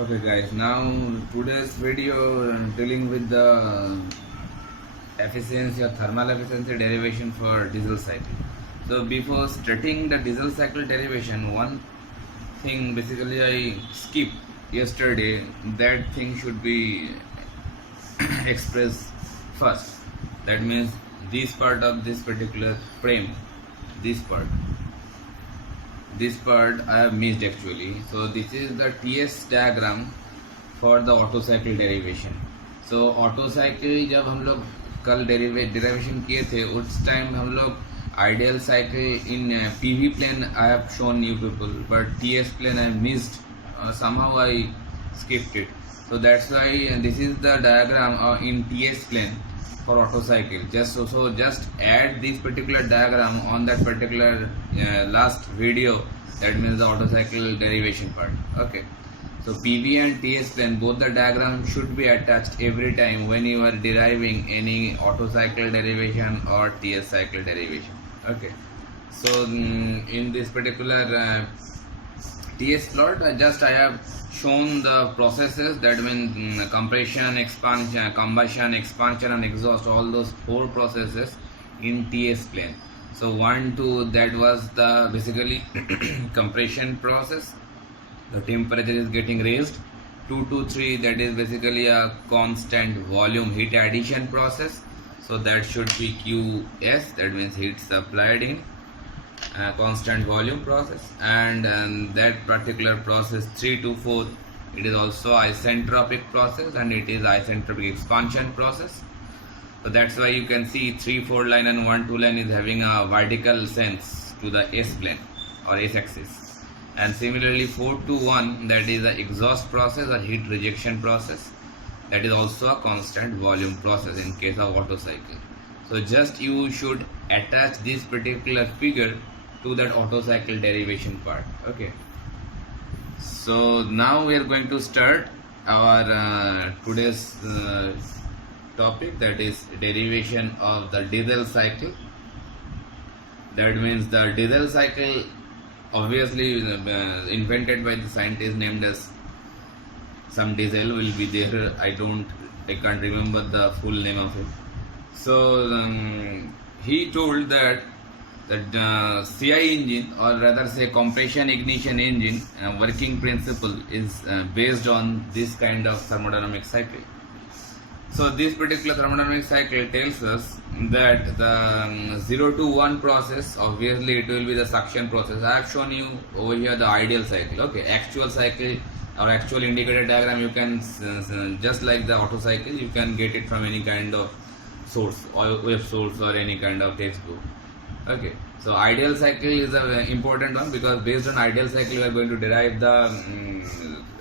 Okay guys, now today's video dealing with the efficiency or thermal efficiency derivation for diesel cycle. So before starting the diesel cycle derivation, one thing basically I skipped yesterday, that thing should be expressed first. That means this part of this particular frame, this part I have missed actually. So this is the TS diagram for the auto cycle derivation. So auto cycle जब हम लोग कल derivation किए थे, उस time हम लोग ideal cycle in PV plane I have shown you people, but TS plane I missed. Somehow I skipped it. So that's why this is the diagram in TS plane for auto cycle. Just add this particular diagram on that particular last video. That means the auto cycle derivation part. Okay. So PV and TS plane, both the diagrams should be attached every time when you are deriving any auto cycle derivation or TS cycle derivation. Okay. So in this particular TS plot, I have shown the processes, that means compression, expansion, combustion, expansion and exhaust, all those four processes in TS plane. So 1, 2, that was the basically compression process, the temperature is getting raised. 2 to 3, that is basically a constant volume heat addition process, so that should be QS, that means heat supplied in constant volume process. And that particular process 3 to 4, it is also isentropic process and it is isentropic expansion process. So that's why you can see 3, 4 line and 1, 2 line is having a vertical sense to the S plane or S axis. And similarly 4 to 1, that is the exhaust process or heat rejection process, that is also a constant volume process in case of auto cycle. So just you should attach this particular figure to that auto cycle derivation part. Okay. So now we are going to start our today's topic, that is derivation of the diesel cycle. That means the diesel cycle obviously invented by the scientist named as some diesel will be there. I can't remember the full name of it. So he told that CI engine, or rather say compression ignition engine, working principle is based on this kind of thermodynamic cycle. So this particular thermodynamic cycle tells us that the 0 to 1 process, obviously it will be the suction process. I have shown you over here the ideal cycle. Okay, actual cycle or actual indicator diagram, you can just like the auto cycle, you can get it from any kind of source or web source or any kind of textbook. Okay, so ideal cycle is an important one because based on ideal cycle we are going to derive the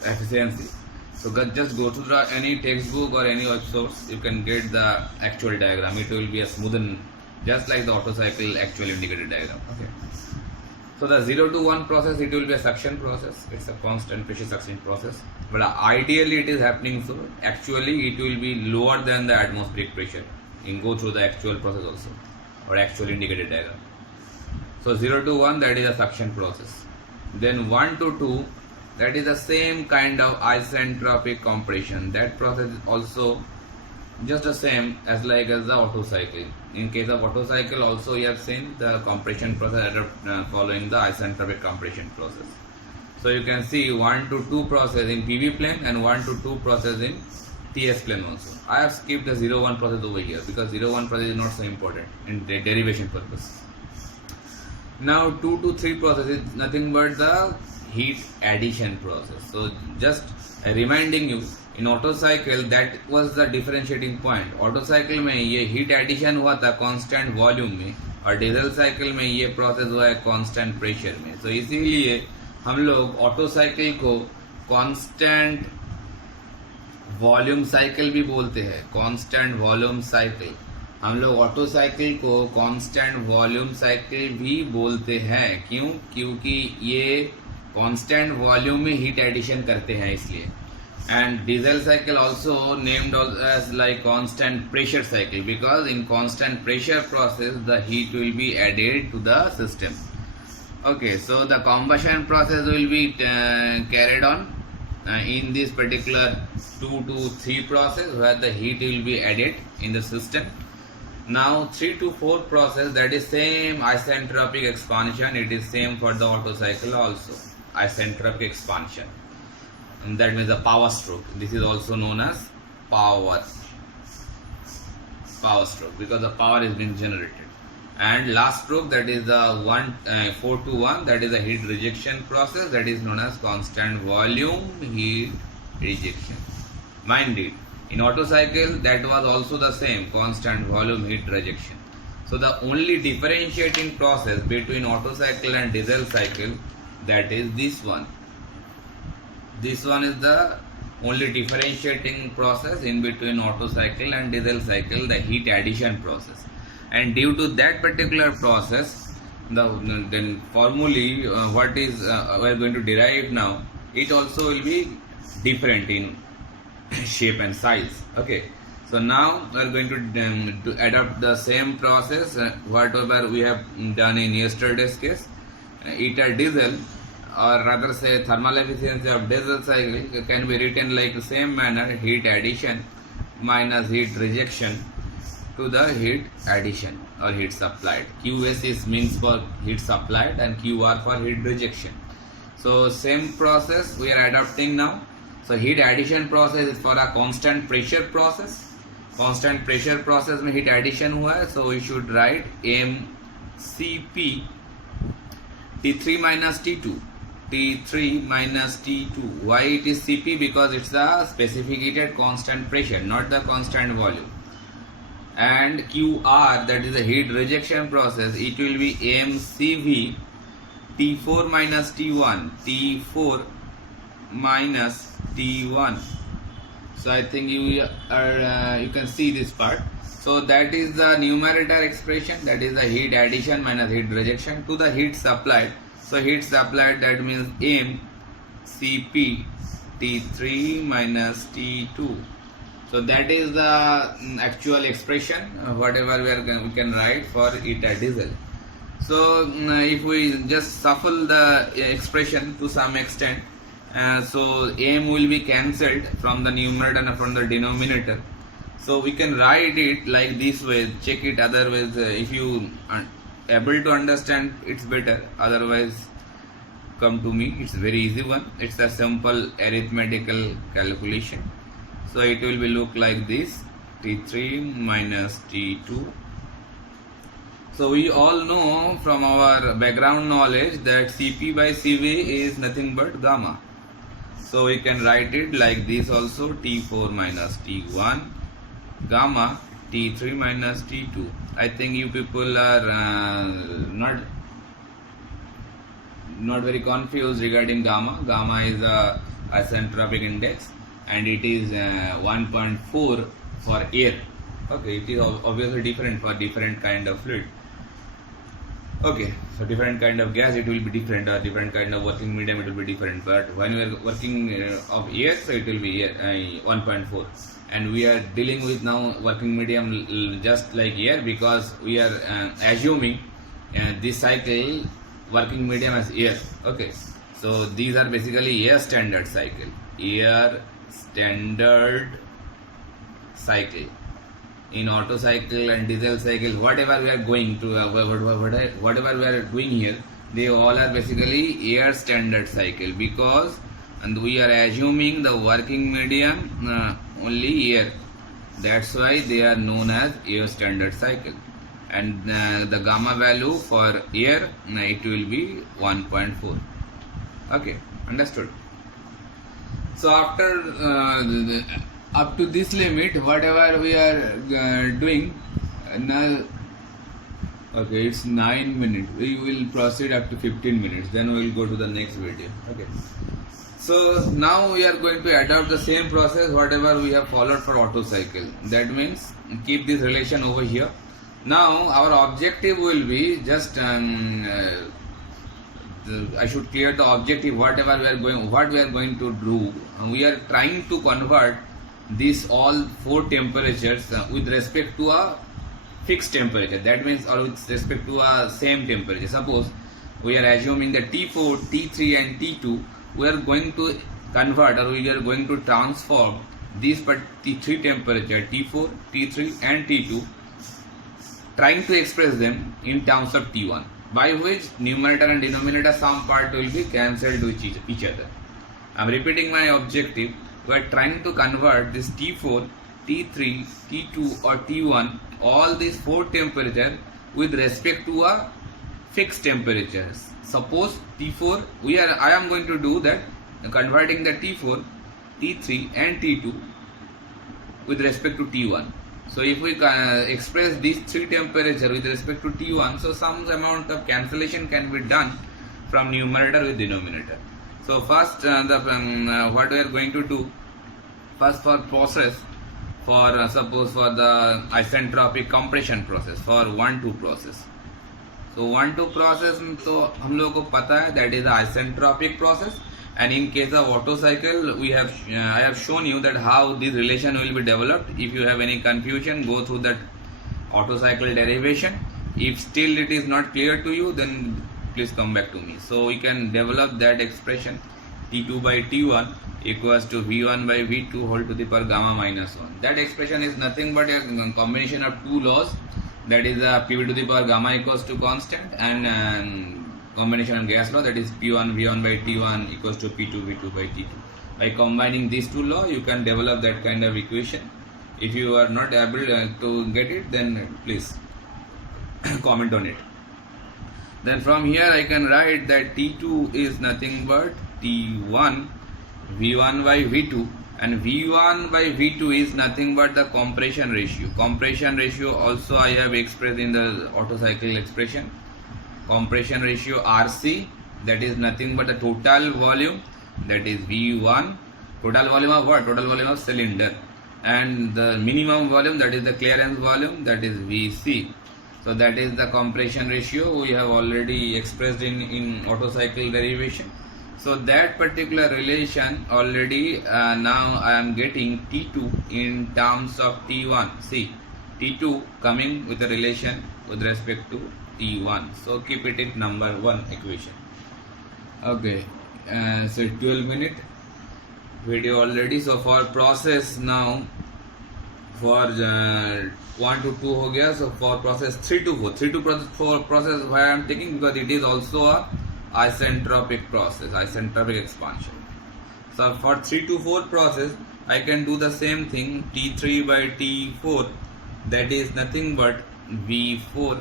efficiency. So just go to any textbook or any web source, you can get the actual diagram. It will be a smoothen, just like the auto cycle actual indicator diagram. Okay. So the 0 to 1 process, it will be a suction process. It's a constant pressure suction process. But ideally it is happening so. Actually it will be lower than the atmospheric pressure. You can go through the actual process also, or actual indicator diagram. So 0 to 1, that is a suction process. Then 1 to 2, that is the same kind of isentropic compression. That process is also just the same as the auto cycle. In case of auto cycle also you have seen the compression process following the isentropic compression process. So you can see 1 to 2 process in PV plane and 1 to 2 process in TS plane also. I have skipped the 0-1 process over here because 0-1 process is not so important in derivation purpose. Now 2 to 3 process is nothing but the heat addition process. So just reminding you, in auto cycle that was the differentiating point. Auto cycle में ये heat addition हुआ था constant volume में, और diesel cycle में ये process हुआ है constant pressure में. So इसीलिए हम लोग auto cycle को constant volume cycle भी बोलते हैं. constant volume cycle, हम लोग ऑटो साइकिल को कांस्टेंट वॉल्यूम साइकिल भी बोलते हैं. क्यों? क्योंकि ये कांस्टेंट वॉल्यूम में हीट एडिशन करते हैं इसलिए. And diesel cycle also named as like constant pressure cycle because in constant pressure process the heat will be added to the system. Okay, so the combustion process will be carried on in this particular 2 to 3 process where the heat will be added in the system. Now 3 to 4 process, that is same isentropic expansion. It is same for the Otto cycle also, isentropic expansion, and that means the power stroke. This is also known as power stroke because the power is being generated. And last stroke, that is the 4 to 1, that is the heat rejection process, that is known as constant volume heat rejection. Mind it, in Otto cycle that was also the same, constant volume heat rejection. So the only differentiating process between Otto cycle and diesel cycle, that is this one. This one is the only differentiating process in between Otto cycle and diesel cycle, the heat addition process. And due to that particular process, then formally what is we are going to derive now, it also will be different in shape and size. Okay, so now we are going to adopt the same process whatever we have done in yesterday's case. Eta diesel, or rather say thermal efficiency of diesel cycle, can be written like the same manner: heat addition minus heat rejection to the heat addition or heat supplied. QS is means for heat supplied and QR for heat rejection. So same process we are adopting now. So heat addition process is for a constant pressure process. Constant pressure process में heat addition हुआ है, so we should write MCP T3 minus T2. T3 minus T2. Why it is CP? Because it's the specified constant pressure, not the constant volume. And QR, that is the heat rejection process, it will be MCV T4 minus T1. T4 minus T1. So I think you can see this part. So that is the numerator expression, that is the heat addition minus heat rejection to the heat supplied. So heat supplied, that means MCP T3 minus T2. So that is the actual expression, whatever we can write for Eta diesel. So if we just shuffle the expression to some extent, so M will be cancelled from the numerator and from the denominator. So we can write it like this way. Check it otherwise. If you are able to understand, it's better. Otherwise, come to me. It's very easy one. It's a simple arithmetical calculation. So it will be look like this: T3 minus T2. So we all know from our background knowledge that Cp by Cv is nothing but gamma. So we can write it like this also: T4 minus T1 gamma T3 minus T2. I think you people are not very confused regarding gamma. Gamma is a isentropic index, and it is 1.4 for air. Okay, it is obviously different for different kind of fluid. Okay, so different kind of gas it will be different, or different kind of working medium it will be different. But when we are working of air, so it will be 1.4, and we are dealing with now working medium just like air, because we are assuming this cycle working medium as air. Okay, so these are basically air standard cycle. Air standard cycle. In Otto cycle and diesel cycle, whatever we are going to, whatever we are doing here, they all are basically air standard cycle, because and we are assuming the working medium only air. That's why they are known as air standard cycle. And the gamma value for air, it will be 1.4. Okay, understood. So after up to this limit, whatever we are doing now, okay, it's 9 minutes. We will proceed up to 15 minutes. Then we will go to the next video. Okay. So now we are going to adopt the same process whatever we have followed for Otto cycle. That means keep this relation over here. Now our objective will be just I should clear the objective. What we are going to do. We are trying to convert these all four temperatures with respect to a fixed temperature. That means, or with respect to a same temperature. Suppose we are assuming that T4, T3 and T2, we are going to convert, or we are going to transform these three temperature T4, T3 and T2, trying to express them in terms of T1, by which numerator and denominator sum part will be cancelled with each other. I am repeating my objective. We are trying to convert this T4, T3, T2 or T1, all these four temperatures with respect to a fixed temperatures. Suppose T4, I am going to do that, converting the T4, T3 and T2 with respect to T1. So if we express these three temperatures with respect to T1, so some amount of cancellation can be done from numerator with denominator. So first what we are going to do, first for process, for suppose for the isentropic compression process, for 1-2 process. So 1-2 process तो हम लोगों को पता है that is the isentropic process, and in case of Otto cycle I have shown you that how this relation will be developed. If you have any confusion, go through that Otto cycle derivation. If still it is not clear to you, then please come back to me. So we can develop that expression T2 by T1 equals to V1 by V2 whole to the power gamma minus 1. That expression is nothing but a combination of two laws, that is PV to the power gamma equals to constant, and combination of gas law, that is P1 V1 by T1 equals to P2 V2 by T2. By combining these two laws, you can develop that kind of equation. If you are not able to get it, then please comment on it. Then from here I can write that T2 is nothing but T1 V1 by V2, and V1 by V2 is nothing but the compression ratio. Compression ratio also I have expressed in the Otto cycle expression. Compression ratio RC, that is nothing but the total volume, that is V1, total volume of what? Total volume of cylinder, and the minimum volume, that is the clearance volume, that is VC. So that is the compression ratio we have already expressed in Otto cycle derivation. So that particular relation already now I am getting T2 in terms of T1. See, T2 coming with a relation with respect to T1. So keep it in number 1 equation. Okay, so 12-minute video already. So for process now, for 1 to 2 हो गया. So for process 3 to 4 process why I am taking, because it is also a isentropic process, isentropic expansion. So for 3 to 4 process I can do the same thing, T3 by T4, that is nothing but V4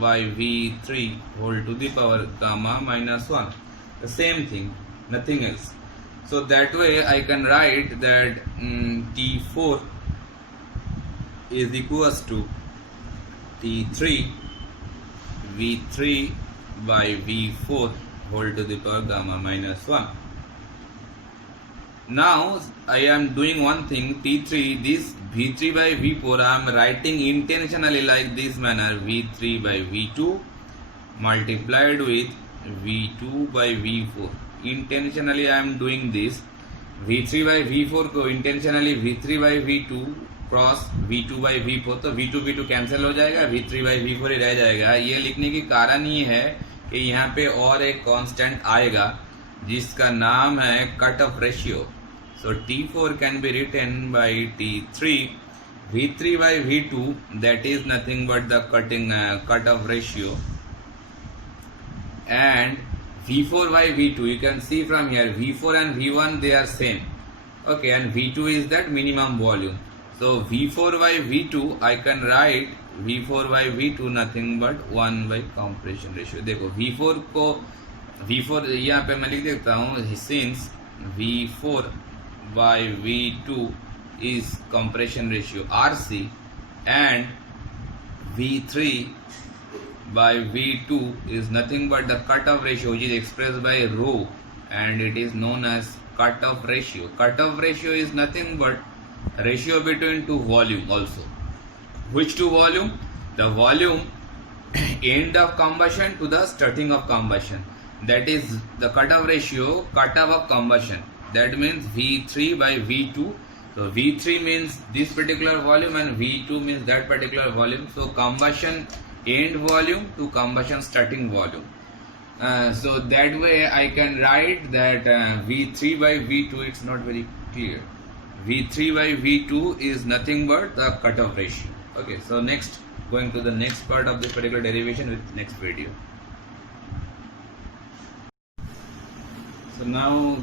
by V3 whole to the power gamma minus 1. The same thing, nothing else. So that way I can write that T4 is equals to T3 V3 by V4 whole to the power gamma minus 1. Now I am doing one thing, T3, this V3 by V4 I am writing intentionally like this manner, V3 by V2 multiplied with V2 by V4. Intentionally I am doing this. V3 by V4 को intentionally V3 by V2 cross V2 by V4, तो V2 V2 cancel हो जाएगा, V3 by V4 ही रह जाएगा. ये लिखने की कारण ये है कि यहाँ पे और एक कांस्टेंट आएगा जिसका नाम है cut off ratio. So T4 can be written by T3 V3 by V2, that is nothing but the cut off ratio, and V4 by V2, you can see from here V4 and V1 they are same, okay, and V2 is that minimum volume. So V4 by V2 I can write V4 by V2 nothing but 1 by compression ratio. देखो V4 यहाँ पे मैं लिख देता हूँ, since V4 by V2 is compression ratio RC and V3 by V2 is nothing but the cut-off ratio which is expressed by rho, and it is known as cut-off ratio. Cut-off ratio is nothing but ratio between two volume also. Which two volume? The volume end of combustion to the starting of combustion. That is the cut-off ratio, cut-off of combustion. That means V3 by V2. So V3 means this particular volume and V2 means that particular volume. So combustion end volume to combustion starting volume. So that way I can write that V3 by V2, it's not very clear. V3 by V2 is nothing but the cutoff ratio. Okay, so next, going to the next part of this particular derivation with next video. So now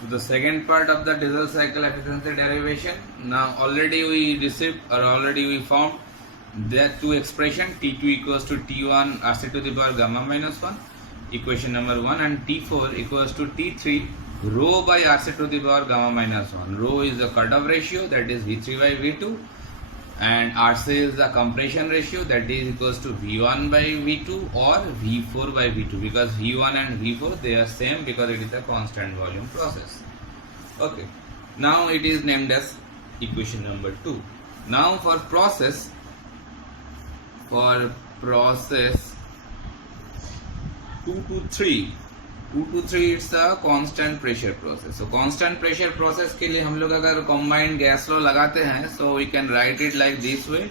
to the second part of the diesel cycle efficiency derivation. Now already we received, or already we found that two expression, T2 equals to T1 RC to the power gamma minus 1, equation number 1, and T4 equals to T3 rho by RC to the power gamma minus 1. Rho is the cutoff ratio, that is V3 by V2, and RC is the compression ratio, that is equals to V1 by V2 or V4 by V2, because V1 and V4 they are same because it is a constant volume process. Okay, now it is named as equation number 2. Now for process 2 to 3 it's a constant pressure process. So constant pressure process के लिए हम लोग अगर combined gas law लगाते हैं, so we can write it like this way: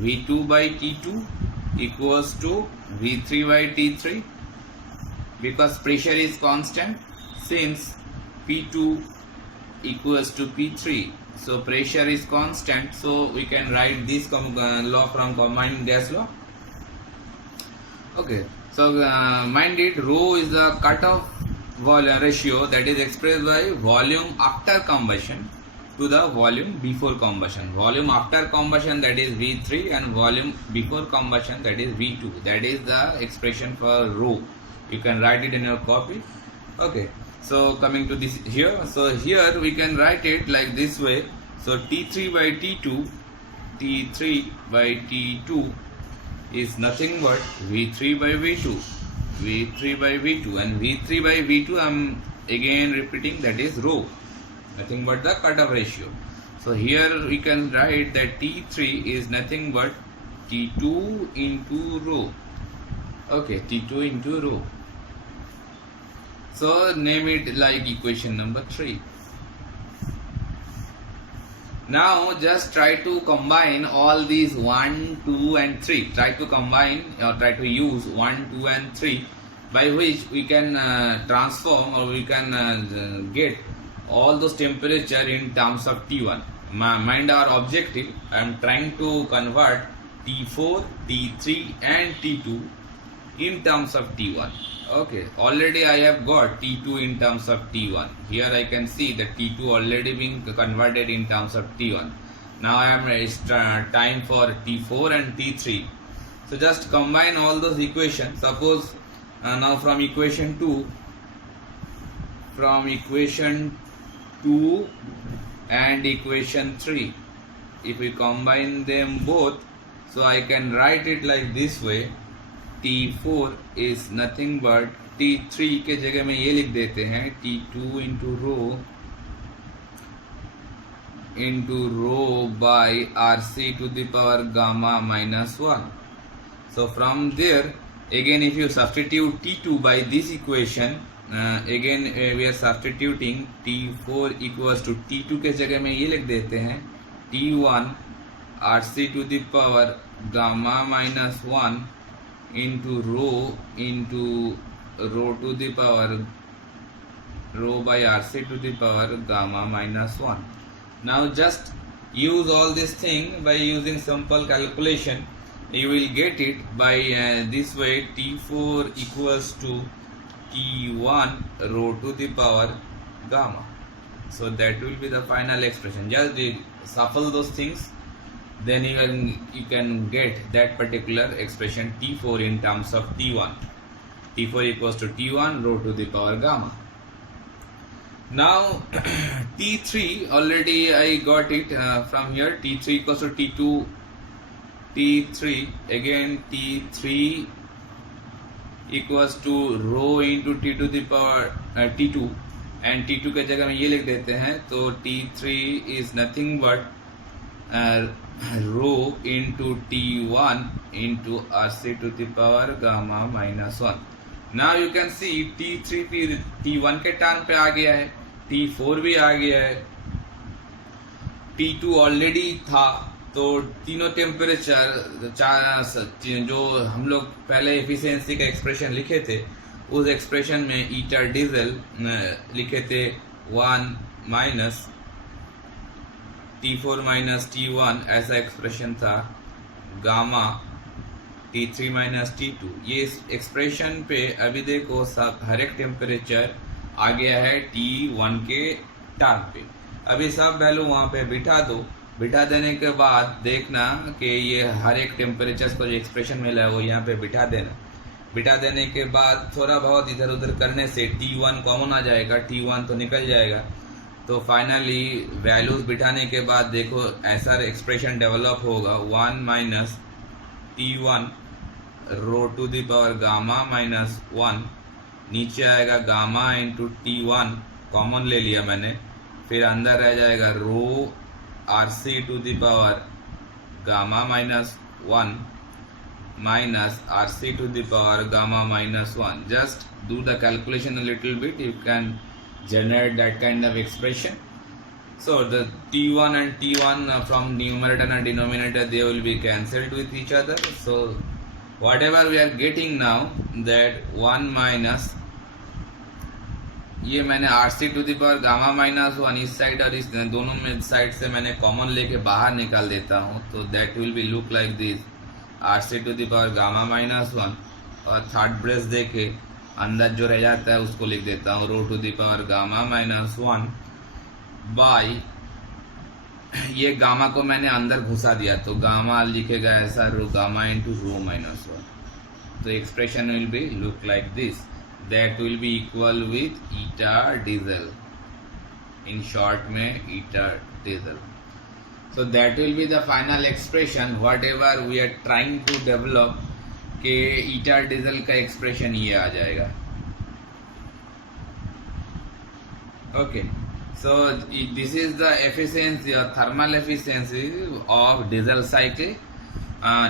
V2 by T2 equals to V3 by T3, because pressure is constant. Since P2 equals to P3, so pressure is constant, so we can write this law from combined gas law. Okay, so mind it, rho is the cutoff volume ratio, that is expressed by volume after combustion to the volume before combustion. Volume after combustion, that is V3, and volume before combustion, that is V2. That is the expression for rho. You can write it in your copy. Okay, so coming to this here, so here we can write it like this way. So T3 by T2 is nothing but V3 by V2, and V3 by V2 I am again repeating, that is rho, nothing but the cutoff ratio. So here we can write that T3 is nothing but T2 into rho. Okay, T2 into rho. So name it like equation number 3. Now just try to combine all these 1, 2 and 3. Try to combine or try to use 1, 2 and 3, by which we can transform, or we can get all those temperature in terms of T1. Mind our objective, I am trying to convert T4, T3 and T2 in terms of T1. Okay, already I have got T2 in terms of T1. Here I can see that T2 already being converted in terms of T1. Now I am time for T4 and T3. So just combine all those equations. Suppose now from equation 2 and equation 3, if we combine them both, so I can write it like this way: T4 is nothing but T3 के जगह में ये लिख देते हैं T2 into rho by RC to the power gamma minus 1. So from there, again if you substitute T2 by this equation, again we are substituting T4 equals to T2 के जगह में ये लिख देते हैं T1 RC to the power gamma minus 1 into rho to the power rho by RC to the power gamma minus 1. Now just use all this thing by using simple calculation. You will get it by this way: T4 equals to T1 rho to the power gamma. So that will be the final expression. Just shuffle those things, then you can get that particular expression T4 in terms of T1. T4 equals to T1 rho to the power gamma. Now T3 already I got it from here. T3 equals to T2. T3 again T3 equals to rho into T to the power T2, and T2 के जगह में ये लिख देते हैं, तो T3 is nothing but rho into T1 into RC to the power gamma minus 1. Now you can see T3 भी T1 के टर्म पे आ गया है, T4 भी आ गया है, T2 ऑलरेडी था, तो तीनों टेम्परेचर जो हम लोग पहले एफिशिएंसी का एक्सप्रेशन लिखे थे, उस एक्सप्रेशन में ईटा डीजल लिखे थे 1 माइनस T4 माइनस T1, ऐसा एक्सप्रेशन था, गामा T3 माइनस T2। ये इस एक्सप्रेशन पे अभी देखो सब हर एक टेम्परेचर आ गया है T1 के टर्म पे। अभी सब वैल्यू वहाँ पे बिठा दो, बिठा देने के बाद देखना कि ये हर एक टेम्परेचर को जो एक्सप्रेशन मिला है वो यहाँ पे बिठा देना। बिठा देने के बाद थोड़ा बहुत इधर उधर करने से T1 कॉमन आ जाएगा, T1 तो निकल जाएगा। तो फाइनली वैल्यूज बिठाने के बाद देखो ऐसा एक्सप्रेशन डेवलप होगा 1 minus T1 rho to the power gamma minus 1, नीचे आएगा गामा इंटू T1 कॉमन ले लिया मैंने, फिर अंदर रह जाएगा rho RC to the power gamma minus 1 minus RC to the power gamma minus 1. Just do the calculation a little bit, you can generate that kind of expression. So the T1 and T1 from numerator and denominator, they will be cancelled with each other. So whatever we are getting now, that 1 minus, ये मैंने RC to the power gamma minus 1 इस side और इस दोनों में side से मैंने common लेके बाहर निकाल देता हूँ, तो that will be look like this, RC to the power gamma minus 1, और थर्ड ब्रेस दे के अंदर जो रह जाता है उसको लिख देता हूँ rho to the power gamma minus 1 by, ये गामा को मैंने अंदर घुसा दिया तो गामा लिखेगा ऐसा rho gamma into rho minus 1। तो expression will be look like this, that will be equal with eta diesel, in short में eta diesel. So that will be the final expression whatever we are trying to develop, के ईटा diesel का expression ये आ जाएगा। Okay, so this is the efficiency or thermal efficiency of diesel cycle.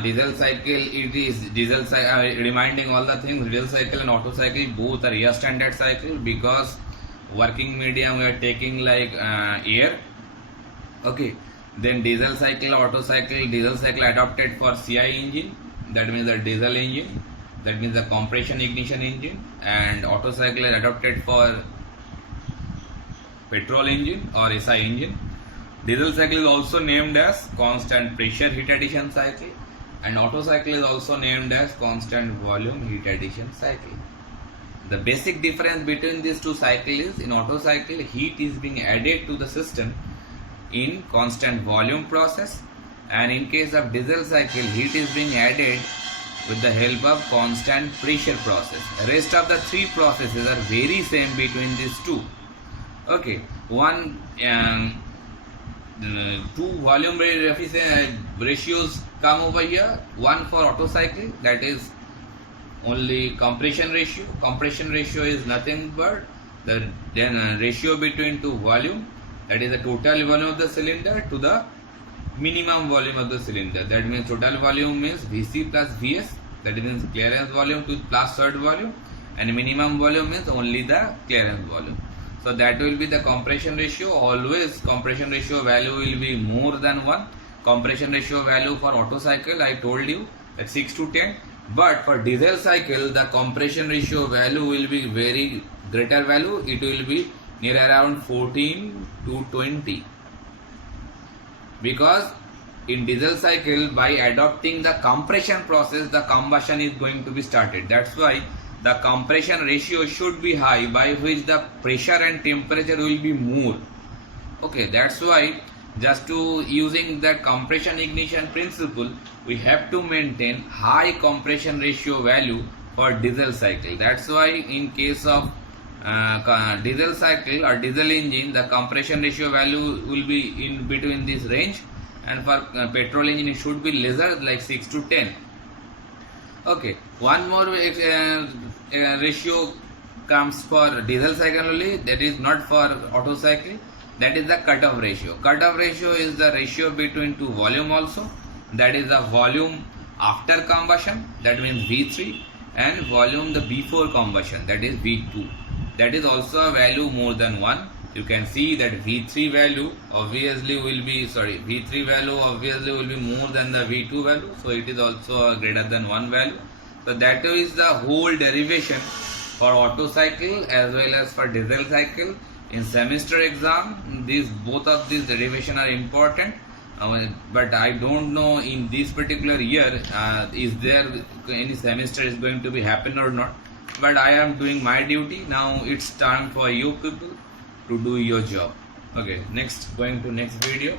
Diesel cycle, it is diesel cycle, reminding all the things, diesel cycle and Otto cycle both are air standard cycle, because working medium we are taking like air. Okay, then diesel cycle, Otto cycle, diesel cycle adopted for CI engine, that means the diesel engine, that means the compression ignition engine, and Otto cycle is adopted for petrol engine or SI engine. Diesel cycle is also named as constant pressure heat addition cycle, and Otto cycle is also named as constant volume heat addition cycle. The basic difference between these two cycles is, in Otto cycle heat is being added to the system in constant volume process, and in case of diesel cycle heat is being added with the help of constant pressure process. Rest of the three processes are very same between these two. Okay, two volume ratios come over here, one for Otto cycle, that is only compression ratio. Compression ratio is nothing but the ratio between two volume, that is the total volume of the cylinder to the minimum volume of the cylinder. That means total volume means Vc plus Vs, that means clearance volume to plus third volume, and minimum volume means only the clearance volume. So that will be the compression ratio. Always compression ratio value will be more than 1. Compression ratio value for Otto cycle I told you that 6 to 10, but for diesel cycle the compression ratio value will be very greater value. It will be near around 14 to 20, because in diesel cycle by adopting the compression process the combustion is going to be started. That's why the compression ratio should be high, by which the pressure and temperature will be more. Okay, that's why just to using that compression ignition principle we have to maintain high compression ratio value for diesel cycle. That's why in case of diesel cycle or diesel engine the compression ratio value will be in between this range, and for petrol engine it should be lesser, like 6 to 10. Okay, one more ratio comes for diesel cycle only, that is not for Otto cycle, that is the cutoff ratio. Cutoff ratio is the ratio between two volume also, that is the volume after combustion, that means V3, and volume the before combustion, that is V2. That is also a value more than 1. You can see that V3 value obviously will be more than the V2 value, so it is also a greater than 1 value. So that is the whole derivation for auto cycle as well as for diesel cycle in semester exam. These both of these derivation are important, but I don't know in this particular year is there any semester is going to be happen or not. But I am doing my duty. Now it's time for you people to do your job. Okay, next, going to next video.